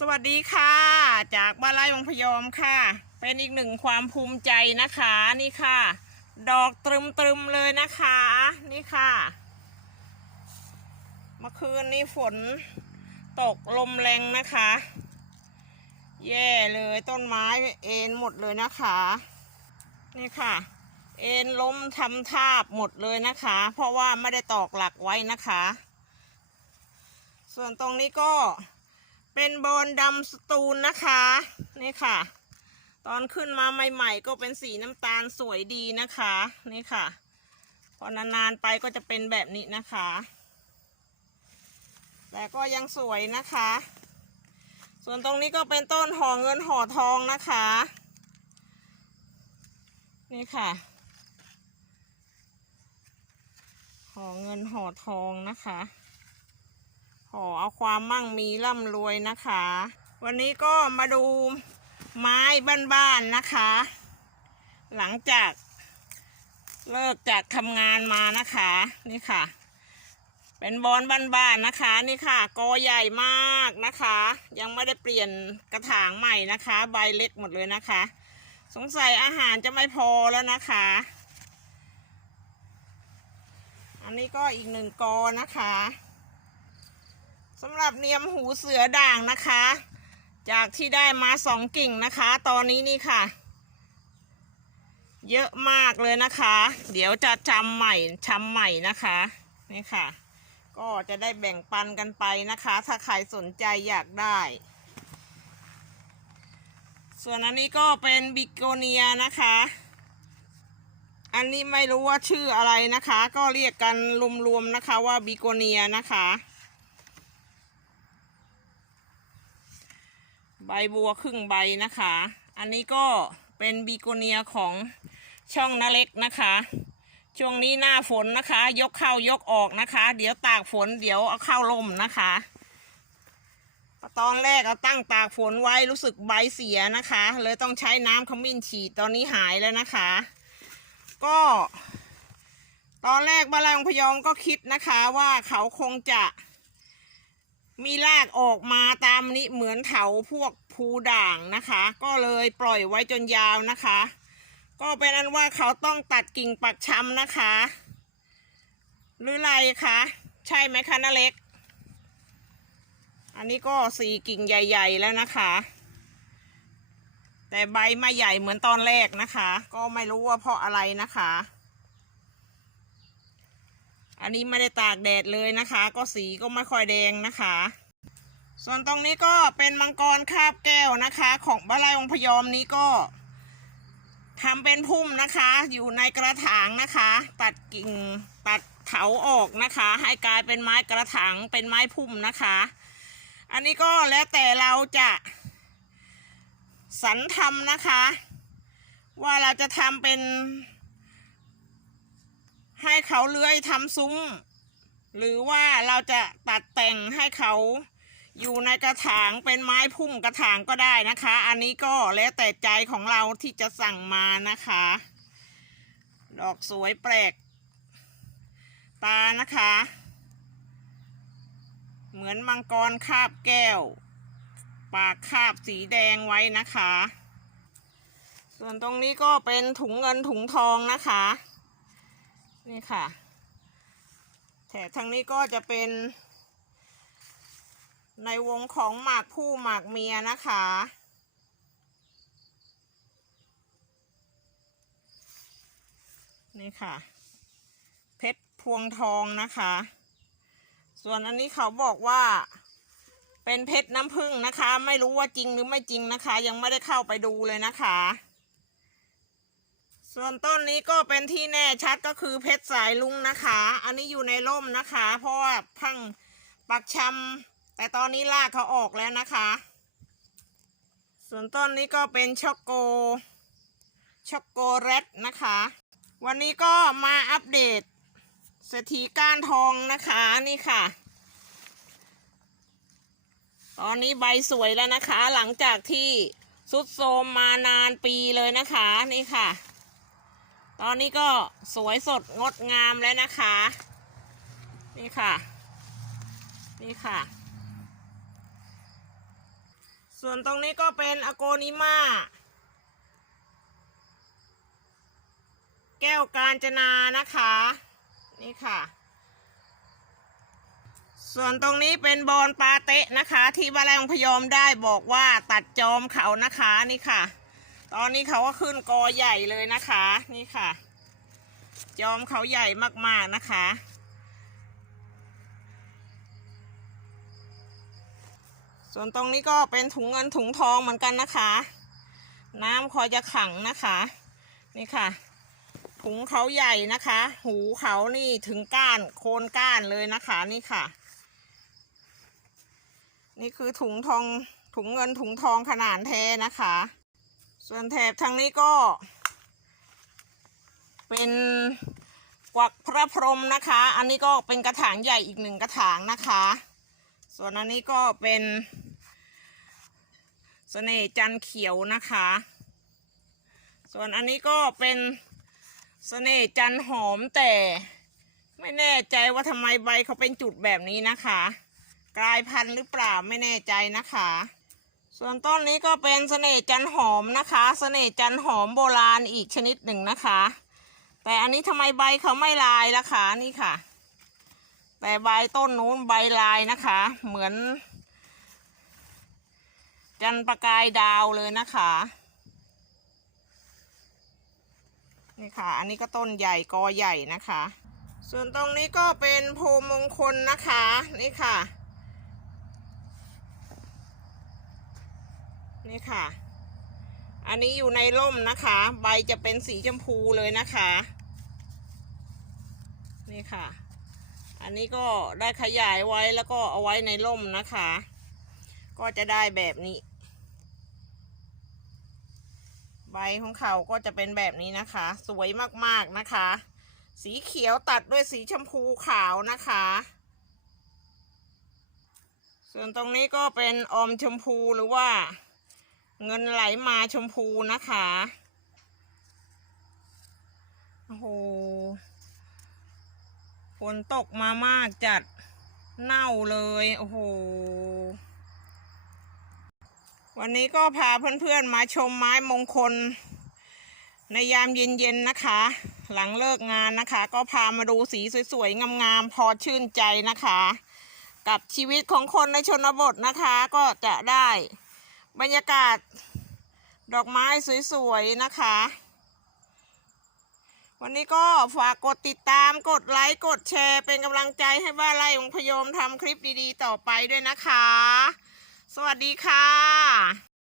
สวัสดีค่ะ จากบ้านไร่วงพยอมค่ะ เป็นอีกหนึ่งความภูมิใจนะคะนี่ค่ะ ดอกตรึมตรึมๆเลยนะคะ นี่ค่ะ เมื่อคืนนี้ฝนตกลมแรงนะคะ แย่เลยต้นไม้เอ็นหมดเลยนะคะ นี่ค่ะ เอ็นล้มทำทาบหมดเลยนะคะ เพราะว่าไม่ได้ตอกหลักไว้นะคะ ส่วนตรงนี้ก็ เป็นบอลดำสตูลนะคะ นี่ค่ะ ตอนขึ้นมาใหม่ๆ ก็เป็นสีน้ำตาลสวยดีนะคะ นี่ค่ะ พอนานๆไปก็จะเป็นแบบนี้นะคะ แต่ก็ยังสวยนะคะ ส่วนตรงนี้ก็เป็นต้นห่อเงินห่อทองนะคะ นี่ค่ะห่อเงินห่อทองนะคะ อเอาความมั่งมีร่ำรวยนะคะ วันนี้ก็มาดูไม้บ้านๆนะคะ หลังจากเลิกจากทำงานมานะคะ นี่ค่ะ เป็นบอนบ้านๆนะคะ นี่ค่ะกอใหญ่มากนะคะ ยังไม่ได้เปลี่ยนกระถางใหม่นะคะ ใบเล็กหมดเลยนะคะ สงสัยอาหารจะไม่พอแล้วนะคะ อันนี้ก็อีกหนึ่งกอนะคะ สำหรับเนียมหูเสือด่างนะคะ จากที่ได้มาสองกิ่งนะคะ ตอนนี้นี่ค่ะ เยอะมากเลยนะคะ เดี๋ยวจะจำใหม่ชำใหม่นะคะนี่ค่ะ ก็จะได้แบ่งปันกันไปนะคะ ถ้าใครสนใจอยากได้ ส่วนอันนี้ก็เป็นบิโกเนียนะคะ อันนี้ไม่รู้ว่าชื่ออะไรนะคะ ก็เรียกกันรวมๆนะคะว่าบิโกเนียนะคะ ใบบัวครึ่งใบนะคะ อันนี้ก็เป็นบีโกเนียของช่องนาเล็กนะคะ ช่วงนี้หน้าฝนนะคะ ยกเข้ายกออกนะคะ เดี๋ยวตากฝนเดี๋ยวเอาเข้าลมนะคะตอนแรกเอาตั้งตากฝนไว้รู้สึกใบเสียนะคะ เลยต้องใช้น้ำขมิ้นฉีดตอนนี้หายแล้วนะคะ ก็ ตอนแรกบาลายองพยองก็คิดนะคะว่าเขาคงจะ มีรากออกมาตามนี้เหมือนเถาพวกภูด่างนะคะ ก็เลยปล่อยไว้จนยาวนะคะ ก็เป็นอันว่าเขาต้องตัดกิ่งปักช้ำนะคะ หรือไรคะใช่ไหมคะนาเล็ก อันนี้ก็สี่กิ่งใหญ่ ๆ แล้วนะคะ แต่ใบไม่ใหญ่เหมือนตอนแรกนะคะ ก็ไม่รู้ว่าเพราะอะไรนะคะ อันนี้ไม่ได้ตากแดดเลยนะคะ ก็สีก็ไม่ค่อยแดงนะคะ ส่วนตรงนี้ก็เป็นมังกรคาบแก้วนะคะ ของบ้านไรองพยอมนี้ก็ทำเป็นพุ่มนะคะ อยู่ในกระถางนะคะ ตัดกิ่งตัดเถาออกนะคะ ให้กลายเป็นไม้กระถางเป็นไม้พุ่มนะคะ อันนี้ก็แล้วแต่เราจะสรรทำนะคะ ว่าเราจะทำเป็น ให้เขาเลื้อยทำซุ้ม หรือว่าเราจะตัดแต่งให้เขาอยู่ในกระถางเป็นไม้พุ่มกระถางก็ได้นะคะ อันนี้ก็แล้วแต่ใจของเราที่จะสั่งมานะคะ ดอกสวยแปลก ตานะคะ เหมือนมังกรคาบแก้ว ปากคาบสีแดงไว้นะคะ ส่วนตรงนี้ก็เป็นถุงเงินถุงทองนะคะ นี่ค่ะ แถบทางนี้ก็จะเป็น ในวงของหมากผู้หมากเมียนะคะ นี่ค่ะ เพชรพวงทองนะคะ ส่วนอันนี้เขาบอกว่าเป็นเพชรน้ำผึ้งนะคะ ไม่รู้ว่าจริงหรือไม่จริงนะคะ ยังไม่ได้เข้าไปดูเลยนะคะ ส่วนต้นนี้ก็เป็นที่แน่ชัดก็คือเพชรสายลุงนะคะ อันนี้อยู่ในร่มนะคะ เพราะว่าพังปักชำแต่ตอนนี้รากเขาออกแล้วนะคะ ส่วนต้นนี้ก็เป็นช็อกโก ช็อกโกแรตนะคะ วันนี้ก็มาอัปเดตเศรษฐีก้านทองนะคะนี่ค่ะ ตอนนี้ใบสวยแล้วนะคะ หลังจากที่สุดโทมมานานปีเลยนะคะนี่ค่ะ ตอนนี้ก็สวยสดงดงามแล้วนะคะ นี่ค่ะ นี่ค่ะ ส่วนตรงนี้ก็เป็นอโกนิมาแก้วกาญจนานะคะ นี่ค่ะ ส่วนตรงนี้เป็นบอลปาเตะนะคะ ที่วาแรงพยอมได้บอกว่าตัดจอมเขานะคะนี่ค่ะ ตอนนี้เขาก็ขึ้นกอใหญ่เลยนะคะ นี่ค่ะ จอมเขาใหญ่มากๆนะคะ ส่วนตรงนี้ก็เป็นถุงเงินถุงทองเหมือนกันนะคะ น้ำคอยจะขังนะคะ นี่ค่ะ ถุงเขาใหญ่นะคะ หูเขานี่ถึงก้านโคนก้านเลยนะคะนี่ค่ะ นี่คือถุงทองถุงเงินถุงทองขนาดแท้นะคะ ส่วนแถบทางนี้ก็ เป็นกวักพระพรหมนะคะ อันนี้ก็เป็นกระถางใหญ่อีกหนึ่งกระถางนะคะ ส่วนอันนี้ก็เป็นเสน่จันเขียวนะคะ ส่วนอันนี้ก็เป็นเสน่จันหอมแต่ ไม่แน่ใจว่าทำไมใบเขาเป็นจุดแบบนี้นะคะ กลายพันธุ์หรือเปล่าไม่แน่ใจนะคะ ส่วนต้นนี้ก็เป็นเสน่ห์จันหอมนะคะเสน่ห์จันหอมโบราณอีกชนิดหนึ่งนะคะ แต่อันนี้ทำไมใบเขาไม่ลายล่ะคะนี่ค่ะ แต่ใบต้นนู้นใบลายนะคะ เหมือน จันประกายดาวเลยนะคะนี่ค่ะ อันนี้ก็ต้นใหญ่กอใหญ่นะคะ ส่วนตรงนี้ก็เป็นโพมงคลนะคะ นี่ค่ะ นี่ค่ะ อันนี้อยู่ในร่มนะคะ ใบจะเป็นสีชมพูเลยนะคะ นี่ค่ะ อันนี้ก็ได้ขยายไว้แล้วก็เอาไว้ในร่มนะคะ ก็จะได้แบบนี้ ใบของเขาก็จะเป็นแบบนี้นะคะ สวยมากๆนะคะ สีเขียวตัดด้วยสีชมพูขาวนะคะส่วนตรงนี้ก็เป็นอมชมพูหรือว่า เงินไหลมาชมพูนะคะ โอ้โห ฝนตกมามากจัดเน่าเลย โอ้โห วันนี้ก็พาเพื่อนๆมาชมไม้มงคล ในยามเย็นๆนะคะ หลังเลิกงานนะคะ ก็พามาดูสีสวยๆ งามๆ พอชื่นใจนะคะ กับชีวิตของคนในชนบทนะคะ ก็จะได้ บรรยากาศ ดอกไม้สวยๆนะคะ วันนี้ก็ฝากกดติดตามกดไลค์กดแชร์ เป็นกำลังใจให้บ้านไร่องพยมทำคลิปดีๆ ต่อไปด้วยนะคะ สวัสดีค่ะ